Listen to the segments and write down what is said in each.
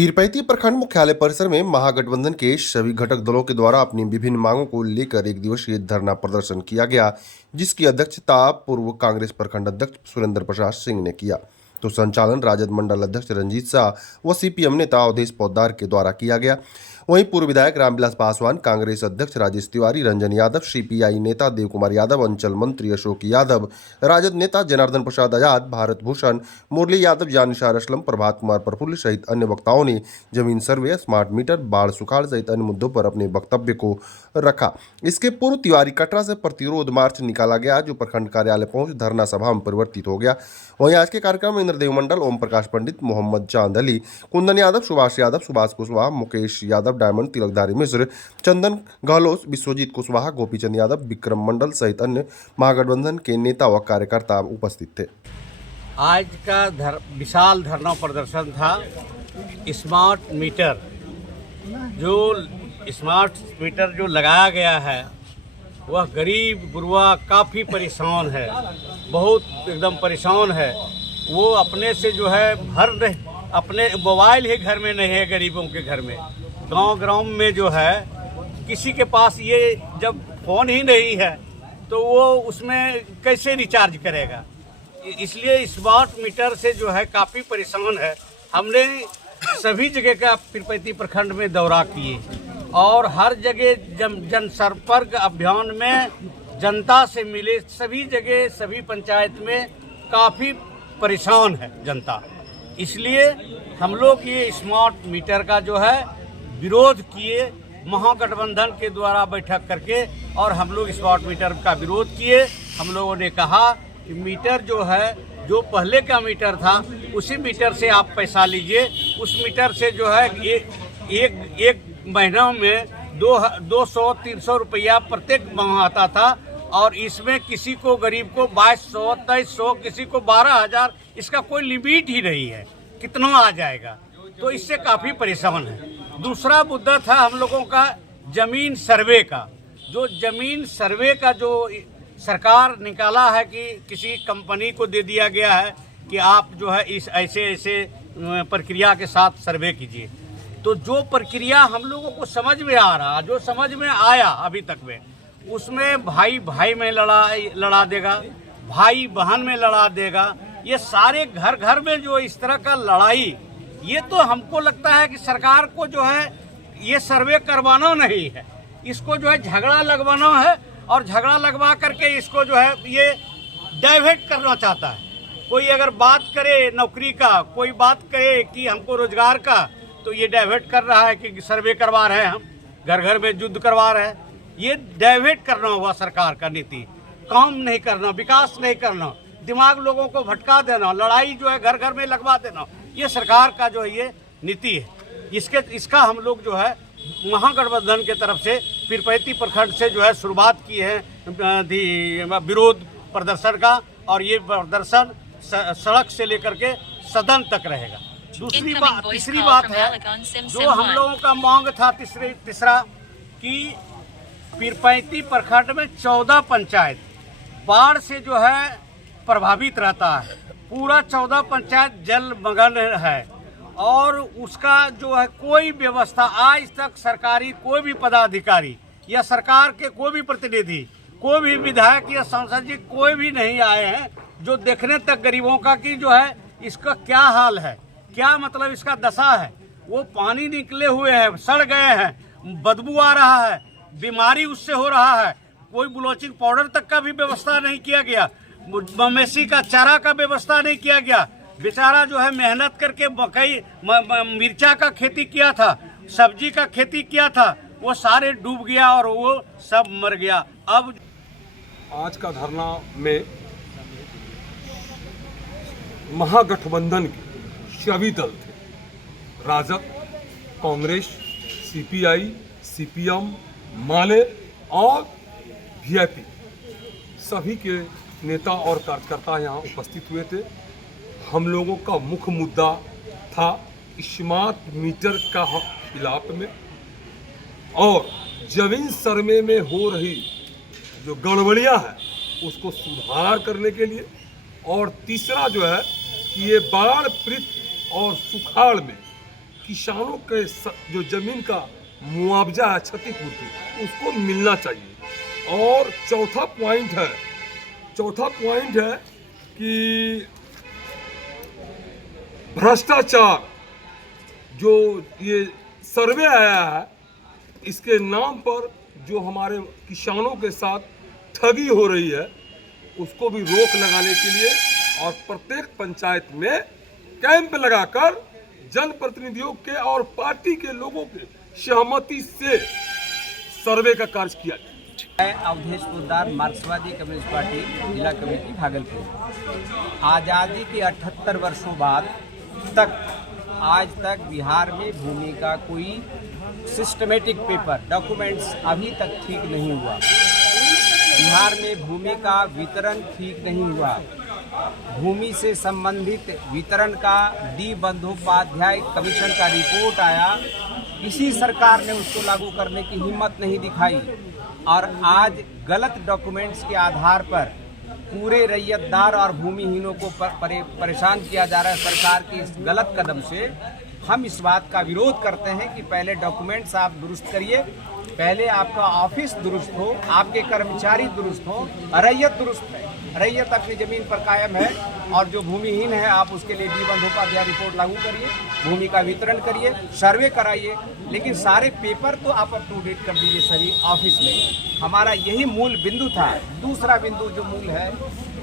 पीरपैंती प्रखंड मुख्यालय परिसर में महागठबंधन के सभी घटक दलों के द्वारा अपनी विभिन्न मांगों को लेकर एक दिवसीय धरना प्रदर्शन किया गया, जिसकी अध्यक्षता पूर्व कांग्रेस प्रखंड अध्यक्ष सुरेंद्र प्रसाद सिंह ने किया। तो संचालन राजद मंडल अध्यक्ष रंजीत शाह व सीपीएम नेता अवधेश पोद्दार के द्वारा किया गया। वहीं पूर्व विधायक रामविलास पासवान, कांग्रेस अध्यक्ष राजेश तिवारी, रंजन यादव, सीपीआई नेता देव कुमार यादव, अंचल मंत्री अशोक यादव, राजद नेता जनार्दन प्रसाद आजाद, भारत भूषण, मुरली यादव, जानिसार असलम, प्रभात कुमार प्रफुल्ल सहित अन्य वक्ताओं ने जमीन सर्वे, स्मार्ट मीटर, बाढ़ सुखाड़ सहित अन्य मुद्दों पर अपने वक्तव्य को रखा। इसके पूर्व तिवारी कटरा से प्रतिरोध मार्च निकाला गया, जो प्रखंड कार्यालय पहुंच धरना सभा में परिवर्तित हो गया। वहीं आज के कार्यक्रम में इंद्रदेव मंडल, ओम प्रकाश पंडित, मोहम्मद चांद अली, कुंदन यादव, सुभाष कुशवाहा, मुकेश यादव, डायमंड, तिलकधारी मिश्र, चंदन गहलोत, विश्वजीत कुशवाहा, गोपीचंद यादव, विक्रम मंडल सहित अन्य महागठबंधन के नेता व कार्यकर्ता उपस्थित थे। आज का विशाल धरना प्रदर्शन था। स्मार्ट मीटर जो लगाया गया है, वह गरीब गुरबा काफ़ी परेशान है, बहुत एकदम परेशान है। वो अपने से जो है अपने मोबाइल ही घर में नहीं है, गरीबों के घर में। गांव में जो है किसी के पास ये जब फ़ोन ही नहीं है तो वो उसमें कैसे रिचार्ज करेगा। इसलिए स्मार्ट मीटर से जो है काफ़ी परेशान है। हमने सभी जगह का पीरपैंती प्रखंड में दौरा किए और हर जगह जनसंपर्क अभियान में जनता से मिले। सभी जगह सभी पंचायत में काफ़ी परेशान है जनता। इसलिए हम लोग ये स्मार्ट मीटर का जो है विरोध किए, महागठबंधन के द्वारा बैठक करके, और हम लोग स्मार्ट मीटर का विरोध किए। हम लोगों ने कहा कि मीटर जो है, जो पहले का मीटर था उसी मीटर से आप पैसा लीजिए। उस मीटर से जो है एक महीना में 200-300 रुपया प्रत्येक माह आता था, और इसमें किसी को गरीब को 2200, 2300, किसी को 12,000, इसका कोई लिमिट ही नहीं है कितना आ जाएगा। तो इससे काफ़ी परेशान है। दूसरा मुद्दा था हम लोगों का जमीन सर्वे का। जो जमीन सर्वे का जो सरकार निकाला है कि किसी कंपनी को दे दिया गया है कि आप जो है इस ऐसे प्रक्रिया के साथ सर्वे कीजिए। तो जो प्रक्रिया हम लोगों को समझ में आ रहा, जो समझ में आया अभी तक में, उसमें भाई में लड़ा देगा, भाई बहन में लड़ा देगा। ये सारे घर में जो इस तरह का लड़ाई, ये तो हमको लगता है कि सरकार को जो है ये सर्वे करवाना नहीं है, इसको जो है झगड़ा लगवाना है, और झगड़ा लगवा करके इसको जो है ये डाइवर्ट करना चाहता है। कोई अगर बात करे नौकरी का, कोई बात करे कि हमको रोजगार का, तो ये डाइवर्ट कर रहा है कि सर्वे करवा रहे हैं, हम घर में युद्ध करवा रहे हैं। ये डाइवर्ट करना हुआ सरकार का नीति, काम नहीं करना, विकास नहीं करना, दिमाग लोगों को भटका देना, लड़ाई जो है घर में लगवा देना, ये सरकार का जो है ये नीति है। इसका हम लोग जो है महागठबंधन के तरफ से पीरपैंती प्रखंड से जो है शुरुआत की है विरोध प्रदर्शन का, और ये प्रदर्शन सड़क से लेकर के सदन तक रहेगा। तीसरी बात है जो हम लोगों का मांग था, तीसरा कि पीरपैंती प्रखंड में 14 पंचायत बाढ़ से जो है प्रभावित रहता है। पूरा 14 पंचायत जलमग्न है, और उसका जो है कोई व्यवस्था आज तक सरकारी कोई भी पदाधिकारी या सरकार के कोई भी प्रतिनिधि, कोई भी विधायक या सांसद जी कोई भी नहीं आए हैं जो देखने तक गरीबों का कि जो है इसका क्या हाल है, क्या मतलब इसका दशा है। वो पानी निकले हुए हैं, सड़ गए हैं, बदबू आ रहा है, बीमारी उससे हो रहा है। कोई ब्लीचिंग पाउडर तक का भी व्यवस्था नहीं किया गया, मवेशी का चारा का व्यवस्था नहीं किया गया। बेचारा जो है मेहनत करके मकई मिर्चा का खेती किया था, सब्जी का खेती किया था, वो सारे डूब गया और वो सब मर गया। अब आज का धरना में महागठबंधन के सभी दल थे, राजद, कांग्रेस, सीपीआई, सीपीएम, माले और वीआईपी, सभी के नेता और कार्यकर्ता यहाँ उपस्थित हुए थे। हम लोगों का मुख्य मुद्दा था स्मार्ट मीटर का खिलाफ में, और जमीन सर्वे में हो रही जो गड़बड़ियाँ है उसको सुधार करने के लिए, और तीसरा जो है कि ये बाढ़ पीड़ित और सुखाड़ में किसानों के जो जमीन का मुआवजा है, क्षतिपूर्ति, उसको मिलना चाहिए। और चौथा पॉइंट है कि भ्रष्टाचार जो ये सर्वे आया है, इसके नाम पर जो हमारे किसानों के साथ ठगी हो रही है, उसको भी रोक लगाने के लिए और प्रत्येक पंचायत में कैंप लगाकर जनप्रतिनिधियों के और पार्टी के लोगों के सहमति से सर्वे का कार्य किया जाए। मैं अवधेश पोद्दार, मार्क्सवादी कम्युनिस्ट पार्टी जिला कमेटी भागलपुर। आज़ादी के 78 वर्षों बाद आज तक बिहार में भूमि का कोई सिस्टमेटिक पेपर डॉक्यूमेंट्स अभी तक ठीक नहीं हुआ। बिहार में भूमि का वितरण ठीक नहीं हुआ। भूमि से संबंधित वितरण का डी बंदोपाध्याय कमीशन का रिपोर्ट आया, इसी सरकार ने उसको लागू करने की हिम्मत नहीं दिखाई और आज गलत डॉक्यूमेंट्स के आधार पर पूरे रैयतदार और भूमिहीनों को परेशान किया जा रहा है। सरकार के इस गलत कदम से हम इस बात का विरोध करते हैं कि पहले डॉक्यूमेंट्स आप दुरुस्त करिए, पहले आपका ऑफिस दुरुस्त हो, आपके कर्मचारी दुरुस्त हो, रैयत दुरुस्त है, रैयत अपनी ज़मीन पर कायम है और जो भूमिहीन है आप उसके लिए डी बंदोपाध्याय रिपोर्ट लागू करिए, भूमि का वितरण करिए, सर्वे कराइए, लेकिन सारे पेपर तो आप अप टू डेट कर दीजिए सभी ऑफिस में। हमारा यही मूल बिंदु था। दूसरा बिंदु जो मूल है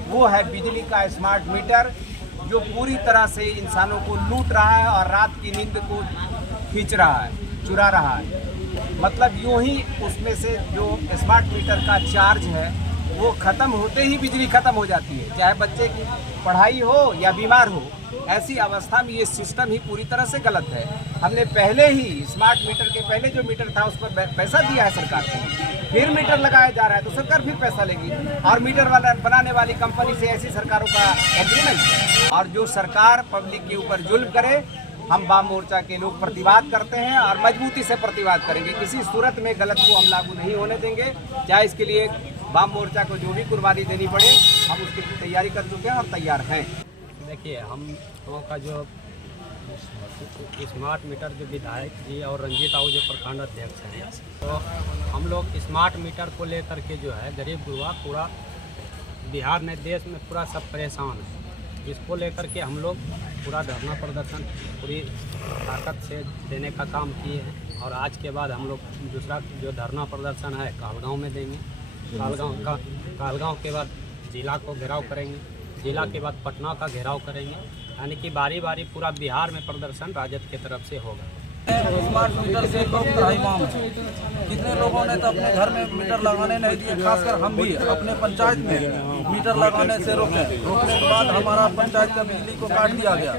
वो है बिजली का स्मार्ट मीटर, जो पूरी तरह से इंसानों को लूट रहा है और रात की नींद को खींच रहा है, चुरा रहा है। मतलब यूं ही उसमें से जो स्मार्ट मीटर का चार्ज है वो ख़त्म होते ही बिजली ख़त्म हो जाती है, चाहे बच्चे की पढ़ाई हो या बीमार हो। ऐसी अवस्था में ये सिस्टम ही पूरी तरह से गलत है। हमने पहले ही स्मार्ट मीटर के पहले जो मीटर था उस पर पैसा दिया है सरकार को, फिर मीटर लगाया जा रहा है तो सरकार फिर पैसा लेगी और मीटर वाला बनाने वाली कंपनी से ऐसी सरकारों का एग्रीमेंट है। और जो सरकार पब्लिक के ऊपर जुल्म करे, हम वाम मोर्चा के लोग प्रतिवाद करते हैं और मजबूती से प्रतिवाद करेंगे। किसी सूरत में गलत को हम लागू नहीं होने देंगे, चाहे इसके लिए वाम मोर्चा को जो भी कुर्बानी देनी पड़े, हम उसकी तैयारी कर चुके हैं और तैयार हैं। देखिए, हम लोगों का जो स्मार्ट मीटर जो विधायक जी और रंजीत आओ जो प्रखंड अध्यक्ष हैं, तो हम लोग स्मार्ट मीटर को लेकर के जो है गरीब गुरबा पूरा बिहार में, देश में पूरा सब परेशान है। इसको लेकर के हम लोग पूरा धरना प्रदर्शन पूरी ताकत से देने का काम किए हैं और आज के बाद हम लोग दूसरा जो धरना प्रदर्शन है कहलगांव में देंगे। कहलगांव के बाद जिला को घेराव करेंगे, जिला के बाद पटना का घेराव करेंगे, यानी कि बारी बारी पूरा बिहार में प्रदर्शन राजद की तरफ से होगा। स्मार्ट मीटर से लोग त्राहिमाम हैं। कितने लोगों ने तो अपने घर में मीटर लगाने नहीं दिए, खासकर हम भी अपने पंचायत में मीटर लगाने से रोकने के बाद हमारा पंचायत का बिजली को काट दिया गया।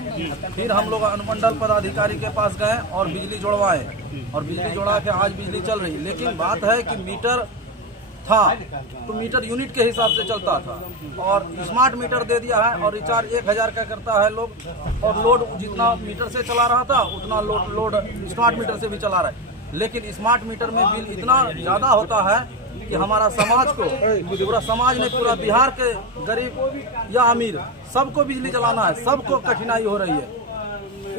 फिर हम लोग अनुमंडल पदाधिकारी के पास गए और बिजली जुड़वाए और बिजली जुड़ा के आज बिजली चल रही। लेकिन बात है कि मीटर था तो मीटर यूनिट के हिसाब से चलता था और स्मार्ट मीटर दे दिया है और रिचार्ज 1000 का करता है लोग, और लोड जितना मीटर से चला रहा था उतना लोड स्मार्ट मीटर से भी चला रहा है। लेकिन स्मार्ट मीटर में बिल इतना ज़्यादा होता है कि हमारा समाज को, पूरा समाज ने, पूरा बिहार के गरीब या अमीर सबको बिजली चलाना है, सबको कठिनाई हो रही है।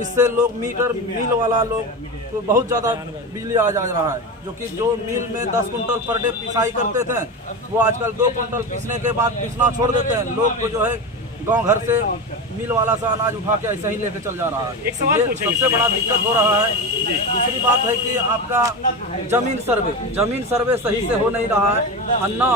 इससे लोग मिल वाला लोग तो बहुत ज़्यादा बिजली आ जा रहा है, जो कि जो मिल में 10 कुंटल पर डे पिसाई करते थे वो आजकल 2 कुंटल पीसने के बाद पीसना छोड़ देते हैं। लोग को जो है गांव घर से मिल वाला सा अनाज उठा के ऐसे ही लेके चल जा रहा है। ये सबसे बड़ा दिक्कत हो रहा है। दूसरी बात है कि आपका जमीन सर्वे सही से हो नहीं रहा है। अन्ना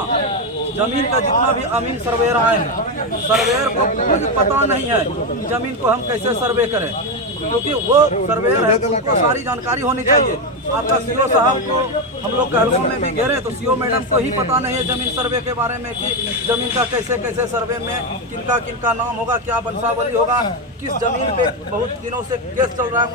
जमीन का जितना भी अमीन सर्वेयर आए हैं, सर्वेयर को कुछ पता नहीं है कि जमीन को हम कैसे सर्वे करें, क्योंकि वो सर्वेयर है, उनको सारी जानकारी होनी चाहिए। आपका सीओ साहब को हम लोग कहलगांव में भी घेरे तो सीओ मैडम को ही पता नहीं है जमीन सर्वे के बारे में कि जमीन का कैसे सर्वे में किनका नाम होगा, क्या वंशावली होगा, किस जमीन पे बहुत दिनों से केस चल रहा है।